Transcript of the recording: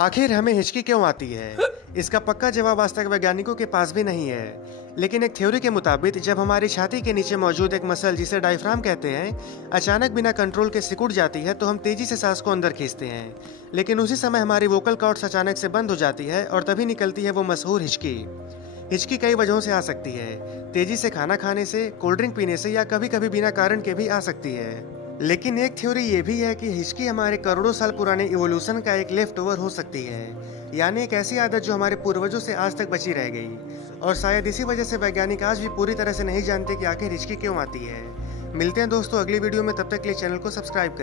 आखिर हमें हिचकी क्यों आती है? इसका पक्का जवाब आज तक वैज्ञानिकों के पास भी नहीं है। लेकिन एक थ्योरी के मुताबिक जब हमारी छाती के नीचे मौजूद एक मसल जिसे डायफ्राम कहते हैं अचानक बिना कंट्रोल के सिकुड़ जाती है तो हम तेजी से सांस को अंदर खींचते हैं। लेकिन उसी समय हमारी वोकल कॉर्ड्स अचानक से बंद हो जाती है और तभी निकलती है वो मशहूर हिचकी। हिचकी कई वजहों से आ सकती है। तेजी से खाना खाने से, कोल्ड ड्रिंक पीने से या कभी कभी बिना कारण के भी आ सकती है। लेकिन एक थ्योरी ये भी है कि हिचकी हमारे करोड़ों साल पुराने इवोल्यूशन का एक लेफ्ट ओवर हो सकती है, यानी एक ऐसी आदत जो हमारे पूर्वजों से आज तक बची रह गई। और शायद इसी वजह से वैज्ञानिक आज भी पूरी तरह से नहीं जानते कि आखिर हिचकी क्यों आती है। मिलते हैं दोस्तों अगली वीडियो में, तब तक के लिए चैनल को सब्सक्राइब करें।